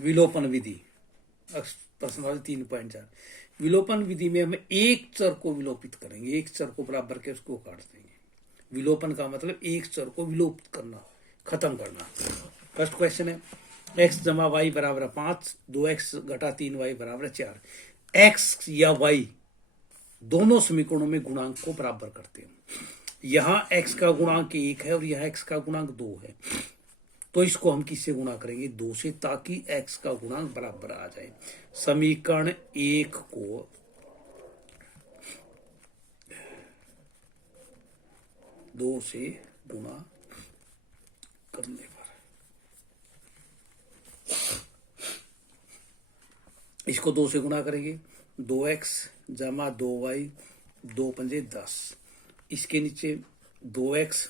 विलोपन विधि प्रश्न वाले 3.4 विलोपन विधि में हम एक चर को विलोपित करेंगे, एक चर को बराबर के उसको काट देंगे। विलोपन का मतलब एक चर को विलोपित करना, खत्म करना। फर्स्ट क्वेश्चन है x जमा वाई बराबर 5, 2x घटा 3y बराबर 4। x या y दोनों समीकरणों में गुणांक को बराबर करते हैं। यहां x का गुणांक 1 है और यहां x का गुणांक 2 है, तो इसको हम किससे गुणा करेंगे? 2 से, ताकि x का गुणांक बराबर आ जाए। समीकरण 1 को 2 से गुणा करने पर इसको 2 से गुणा करेंगे। 2x जमा 2y 2 पंजे 10। इसके नीचे 2x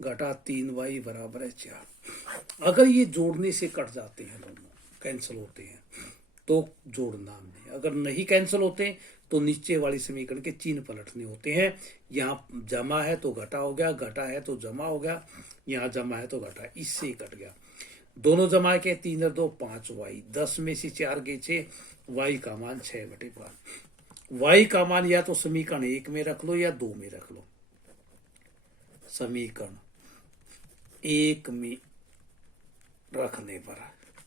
घटा 3y बराबर है 4। अगर ये जोड़ने से कट जाते हैं, दोनों कैंसिल होते हैं, तो जोड़ना हमने। अगर नहीं कैंसिल होते तो नीचे वाली समीकरण के चिन्ह पलटने होते हैं। यहाँ जमा है तो घटा हो गया, घटा है तो जमा हो गया, यहाँ जमा है तो घटा, इससे ही कट गया। दोनों जमा के 3 और 2 5y, 10 में से 4 गए 6, y का मान 6/5। y का मान या तो समीकरण 1 में रख लो या 2 में रख लो। समीकरण 1 में रखने पर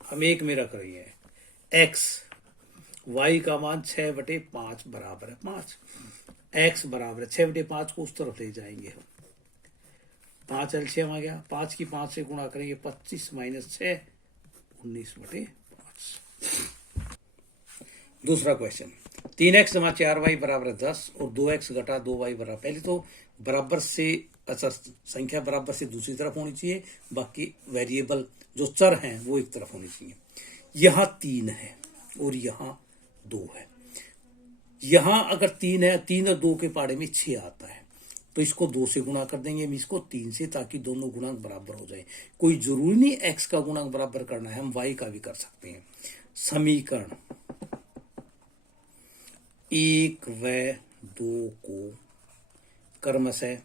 हम 1 में रख रहे हैं x, y का मान 6/5 बराबर है 5। x बराबर है 6/5 को उस तरफ ले जाएंगे हम। 5 LCM आ गया, 5 की 5 से गुणा करेंगे 25 - 6 19/5। दूसरा क्वेश्चन 3x जमा 4y बराबर 10 और 2x घटा 2y बराबर, पहले तो बराबर से अच्छा संख्या बराबर से दूसरी तरफ होनी चाहिए, बाकी वेरिएबल जो चर हैं वो एक तरफ होनी चाहिए। यहाँ 3 है और यहाँ 2 है। यहाँ अगर 3 है, 3 और 2 के पाड़े में 6 आता है, तो इसको 2 से गुणा कर देंगे हम इसको 3 से, ताकि दोनों गुणांक बराबर हो जाए। कोई जरूरी नहीं x का गुणांक बराबर करना है, हम y का भी कर सकते हैं। समीकरण 1 व 2 को क्रमशः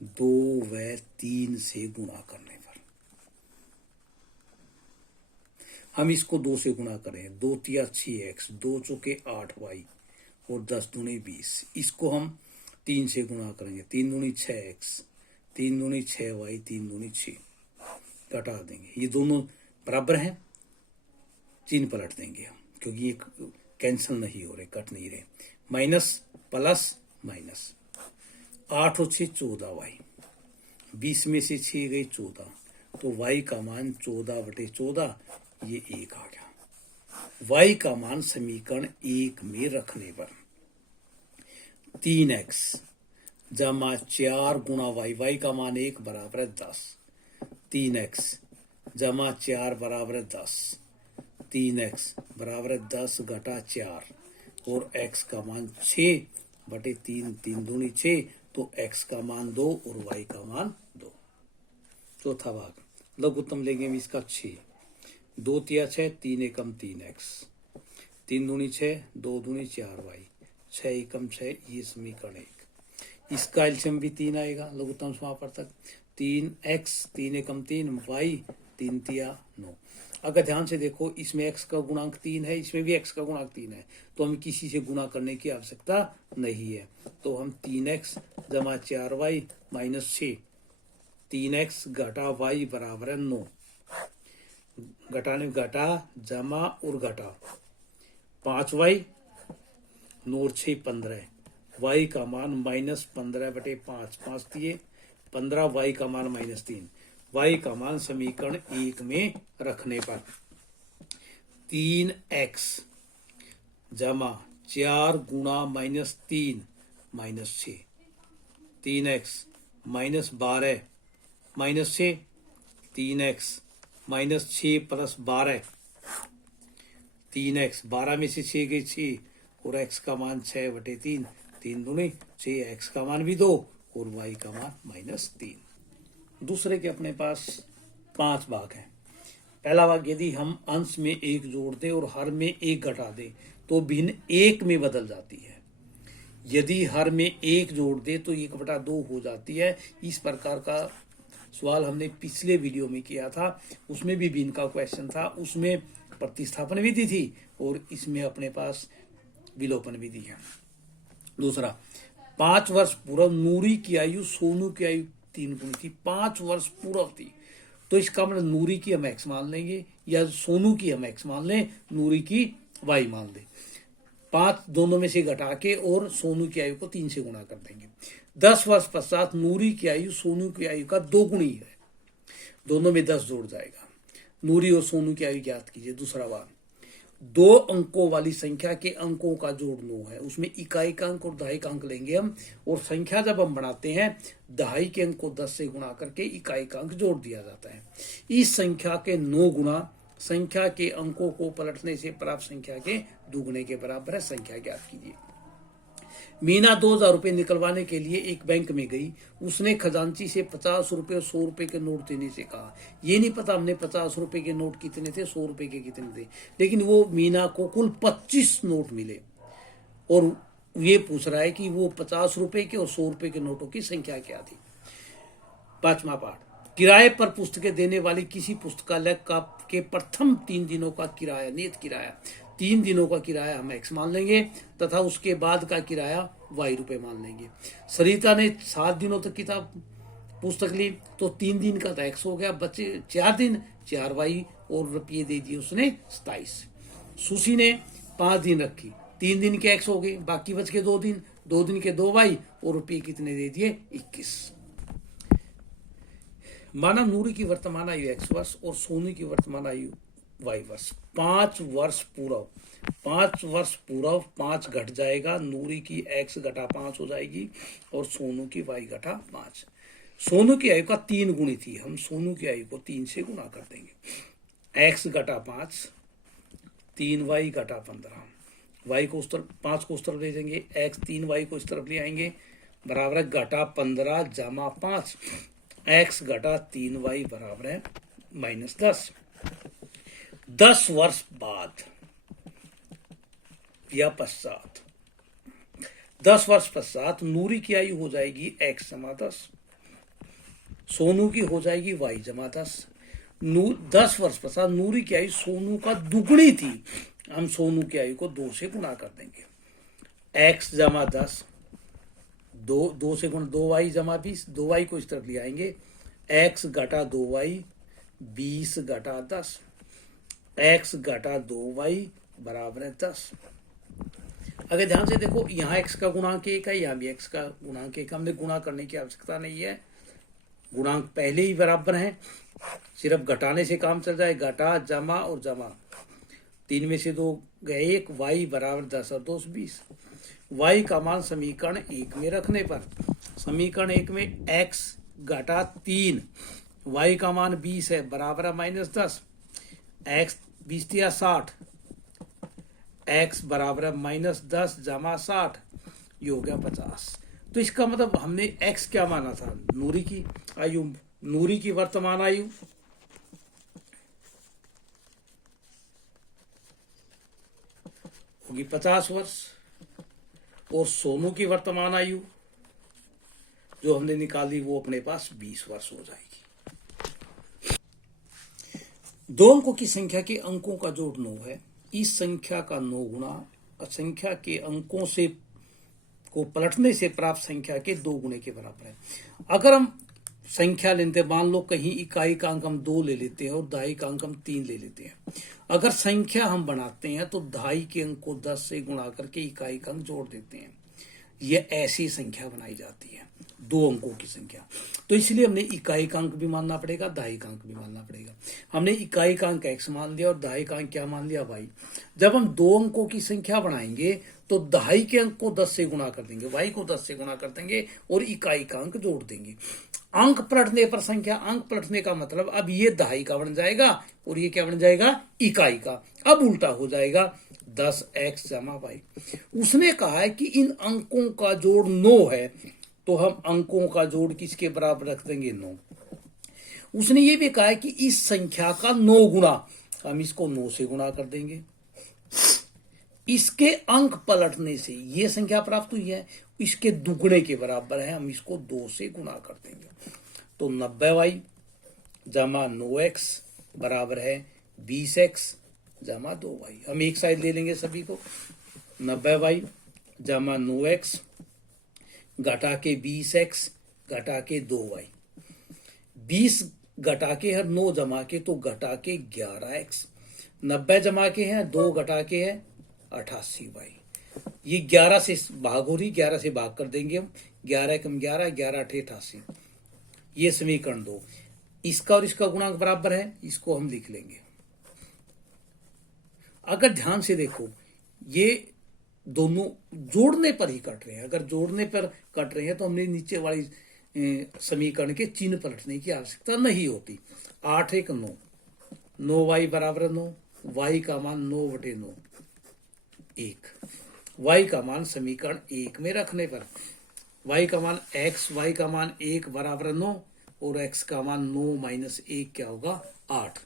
2 व 3 से गुणा करने पर हम इसको 2 से गुणा करें। 2 तिया 6x, 2 चौके 8y और 10 दूनी 20। इसको हम 3 से गुणा करेंगे। 3 दूनी 6x, 3 दूनी 6y, 3 दूनी 6, घटा देंगे। ये दोनों बराबर हैं, चिन्ह पलट देंगे हम, क्योंकि ये कैंसिल नहीं हो रहे, कट नहीं रहे। माइनस प्लस माइनस, 8 और 6 14y, 20 में से 6 गई 14, तो y का मान 14/14, ये 1 आ गया। y का मान समीकरण 1 में रखने पर 3x जमा 4 गुणा y का मान 1 बराबर है 10। 3x जमा 4 बराबर है 10, 3x बराबर है 10 घटा 4 और x का मान 6/3, 3 दूनी 6, तो x का मान 2 और y का मान 2। चौथा भाग लघुत्तम लेंगे हम इसका 6। 2 तिया 6, 3 एकम 3x, 3 दूनी 6, 2 दूनी 4y, 6 एकम 6, ये समीकरण 1। इसका एलसीएम भी 3 आएगा लघुत्तम समापवर्तक। 3x 3 एकम 3y, 3 तिया 9। अगर ध्यान से देखो, इसमें x का गुणांक 3 है, इसमें भी x का गुणांक 3 है, तो हमें किसी से गुणा करने की आवश्यकता नहीं है। तो हम 3x जमा 4y माइनस 6, 3x घटा y बराबर है 9। घटाने घटा जमा और घटा 5y, 9 और 6 15, y का मान -15/5, 5 दिए 15, y का मान -3। y का मान समीकरण 1 में रखने पर 3x जमा 4 गुणा -3 -6, 3x -12 -6, 3x -6 + 12, 3x 12 में से 6 गई 6 और x का मान 6/3, 3 दूनी 6, x का मान भी 2 और y का मान -3। दूसरे के अपने पास 5 भाग हैं। पहला भाग, यदि हम अंश में 1 जोड़ दें और हर में 1 घटा दें तो भिन्न 1 में बदल जाती है। यदि हर में 1 जोड़ दे तो 1/2 हो जाती है। इस प्रकार का सवाल हमने पिछले वीडियो में किया था, उसमें भी भिन्न का क्वेश्चन था, उसमें प्रतिस्थापन विधि थी और इसमें अपने पास विलोपन विधि है। दूसरा, 5 वर्ष पूर्व नूरी की आयु सोनू की आयु 3 गुनी थी। 5 वर्ष पूर्व थी, तो इसका मतलब नूरी की हम एक्स मान लेंगे या सोनू की हम एक्स मान लें, नूरी की वाई मान लें। 5 दोनों में से घटा के और सोनू की आयु को 3 से गुणा कर देंगे। 10 वर्ष पश्चात नूरी की आयु सोनू की आयु का 2 गुणी है, दोनों में 10 जोड़ जाएगा। नूरी और सोनू की आयु ज्ञात कीजिए। दूसरा बार, 2 अंकों वाली संख्या के अंकों का जोड़ 9 है, उसमें इकाई का अंक और दहाई का अंक लेंगे हम, और संख्या जब हम बढ़ाते हैं दहाई के अंक को 10 से गुणा करके इकाई का अंक जोड़ दिया जाता है। इस संख्या के 9 गुना संख्या के अंकों को पलटने से प्राप्त संख्या के दुगने के बराबर है। संख्या ज्ञात कीजिए। मीना 2000 रुपए निकलवाने के लिए एक बैंक में गई। उसने खजांची से 50 रुपए और 100 रुपए के नोट देने से कहा। ये नहीं पता हमने 50 रुपए के नोट कितने थे, 100 रुपए के कितने थे, लेकिन वो मीना को कुल 25 नोट मिले और ये पूछ रहा है कि वो 50 रुपए के और 100 रुपए के नोटों की संख्या क्या थी। 5वां पाठ, किराए पर पुस्तकें देने वाली किसी पुस्तकालय का के प्रथम 3 दिनों का किराया, नियत किराया 3 दिनों का किराया हम एक्स मान लेंगे तथा उसके बाद का किराया वाई रुपए मान लेंगे। सरिता ने 7 दिनों तक किताब पुस्तक ली, तो 3 दिन का तो एक्स हो गया, बच्चे 4 दिन 4 वाई और रुपये दे दिए उसने 27। सुशी ने 5 दिन रखी, 3 दिन के एक्स हो गए, बाकी बच के 2 दिन, 2 दिन के 2 वाई और रुपये कितने दे दिए 21। माना नूरी की वर्तमान आयु एक्स वर्ष और सोनू की वर्तमान आयु वाई वर्ष। 5 वर्ष पूर्व, 5 वर्ष पूर्व 5 घट जाएगा, नूरी की एक्स घटा 5 हो जाएगी और सोनू की वाई घटा 5। सोनू की आयु का 3 गुणी थी, हम सोनू की आयु को 3 से गुणा कर देंगे। एक्स घटा 5, 3 वाई घटा 15, वाई को उस तरफ 5 को उस तरफ ले जाएंगे, एक्स 3 वाई को इस तरफ ले आएंगे, बराबर है घटा 15 जमा 5, एक्स घटा 3 वाई बराबर है -10। 10 वर्ष बाद या पश्चात, 10 वर्ष पश्चात नूरी की आयु हो जाएगी एक्स जमा 10, सोनू की हो जाएगी वाई जमा 10। 10 वर्ष पश्चात नूरी की आयु सोनू का दुगुनी थी, हम सोनू की आयु को 2 से गुणा कर देंगे। एक्स जमा 10, 2 से गुणा 2 वाई जमा 20, 2 वाई को इस तरफ ले आएंगे, एक्स घटा 2 वाई 20 घटा 10, एक्स घटा 2 वाई बराबर है 10। अगर ध्यान से देखो, यहाँ एक्स का गुणांक 1 है, यहाँ भी एक्स का गुणांक 1, हमने गुणा करने की आवश्यकता नहीं है, गुणांक पहले ही बराबर हैं, सिर्फ घटाने से काम चल जाए। घटा जमा और जमा, 3 में से 2 गए 1, वाई बराबर 10 और 2 20। वाई का मान समीकरण 1 में रखने पर, समीकरण 1 में एक्स घटा 3, वाई का मान 20 है, बराबर है -10, एक्स 20 या 60, एक्स बराबर है -10 जमा 60, ये हो गया 50। तो इसका मतलब हमने एक्स क्या माना था, नूरी की आयु, नूरी की वर्तमान आयु होगी 50 वर्ष और सोनू की वर्तमान आयु जो हमने निकाली वो अपने पास 20 वर्ष हो जाएगी। 2 अंकों की संख्या के अंकों का जोड़ 9 है। इस संख्या का 9 गुना संख्या के अंकों से को पलटने से प्राप्त संख्या के 2 गुणे के बराबर है। अगर हम संख्या लेते, मान लो कहीं इकाई का अंक हम 2 ले लेते हैं और दहाई का अंक हम 3 ले लेते हैं। अगर संख्या हम बनाते हैं तो दहाई के अंक को 10 से गुणा करके इकाई का अंक जोड़ देते हैं। यह ऐसी संख्या बनाई जाती है, 2 अंकों की संख्या। तो इसलिए हमने इकाई का अंक भी मानना पड़ेगा, दहाई का अंक भी मानना पड़ेगा। हमने इकाई का अंक एक्स मान लिया और दहाई का अंक क्या मान लिया, वाई। जब हम 2 अंकों की संख्या बनाएंगे तो दहाई के अंक को 10 से गुणा कर देंगे, वाई को 10 से गुणा कर देंगे और इकाई का अंक जोड़ देंगे। अंक पलटने पर संख्या, अंक पलटने का मतलब अब ये दहाई का बन जाएगा और ये क्या बन जाएगा, इकाई का। अब उल्टा हो जाएगा 10x जमा वाई। उसने कहा है कि इन अंकों का जोड़ 9 है, तो हम अंकों का जोड़ किसके बराबर रख देंगे, 9। उसने ये भी कहा है कि इस संख्या का 9 गुना, हम इसको 9 से गुणा कर देंगे। इसके अंक पलटने से ये संख्या प्राप्त हुई है, इसके दुगने के बराबर है, हम इसको 2 से गुणा कर देंगे। तो 90y जमा 9x बराबर है 20x जमा 2y। हम एक साइड ले लेंगे सभी को। 90y जमा 9x घटा के 20x घटा के 2y। 20 घटा के है 9 जमा के तो घटा के 11x। 90 जमा के हैं 2 घटा के है 88y। ये 11 से भाग हो रही, 11 से भाग कर देंगे हम। 11 कम 11, 11 8 88। ये समीकरण 2। इसका और इसका गुणांक बराबर है, इसको हम लिख लेंगे। अगर ध्यान से देखो, ये दोनों जोड़ने पर ही कट रहे हैं। अगर जोड़ने पर कट रहे हैं तो हमने नीचे वाली समीकरण के चिन्ह पलटने की आवश्यकता नहीं होती। 8 1 9, 9y बराबर 9, y का मान 9/9 1। y का मान समीकरण 1 में रखने पर y का मान x, y का मान 1 बराबर 9 और x का मान 9 माइनस 1 क्या होगा 8।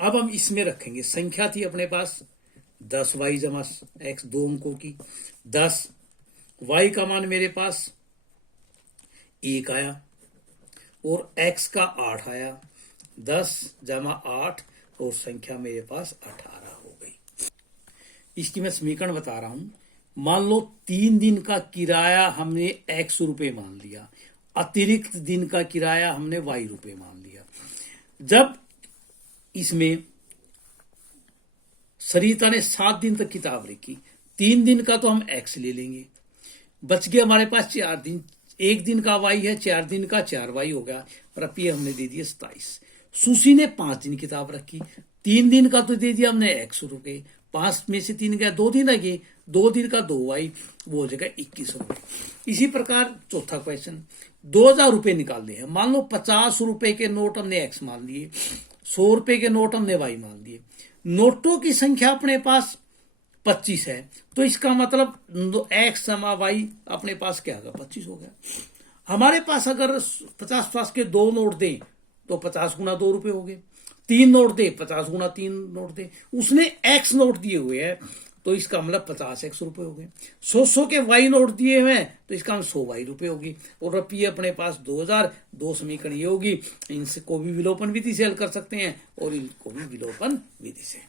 अब हम इसमें रखेंगे, संख्या थी अपने पास 10y जमा x, 2 अंकों की 10। y का मान मेरे पास 1 आया और x का 8 आया। 10 जमा 8 और संख्या मेरे पास 18 हो गई। इसकी मैं समीकरण बता रहा हूं। मान लो 3 दिन का किराया हमने x रुपए मान लिया, अतिरिक्त दिन का किराया हमने y रुपए मान लिया। जब इसमें सरिता ने 7 दिन तक किताब लिखी, 3 दिन का तो हम x ले लेंगे, बच गया हमारे पास 4 दिन। 1 दिन का y है, 4 दिन का 4y हो गया। रुपये हमने दे दिए 27। सुशी ने 5 दिन किताब रखी, 3 दिन का तो दे दिया हमने x रुपए, 5 में से 3 गया, 2 दिन लगे, 2 दिन का 2y, वो हो जाएगा 21 रुपए। इसी प्रकार चौथा क्वेश्चन, 2000 रुपए निकालने हैं। मान लो 50 रुपए के नोट हमने x मान लिए, 100 रुपए के नोट हमने y मान लिए। नोटों की संख्या अपने पास 25 है, तो इसका मतलब x जमा y अपने पास क्या होगा 25 हो गया। हमारे पास अगर 50 के 2 नोट दें तो 50 गुना 2 रुपए हो गए। 3 नोट दे 50 गुना 3 नोट दे, उसने x नोट दिए हुए हैं तो इसका मतलब 50x रुपए हो गए। 100 के y नोट दिए हुए हैं तो इसका मतलब 100y रुपए होगी। और रुपये अपने पास 2000। 2 समीकरण ये होगी। इनसे को भी विलोपन विधि से हल कर सकते हैं और इनको भी विलोपन विधि से।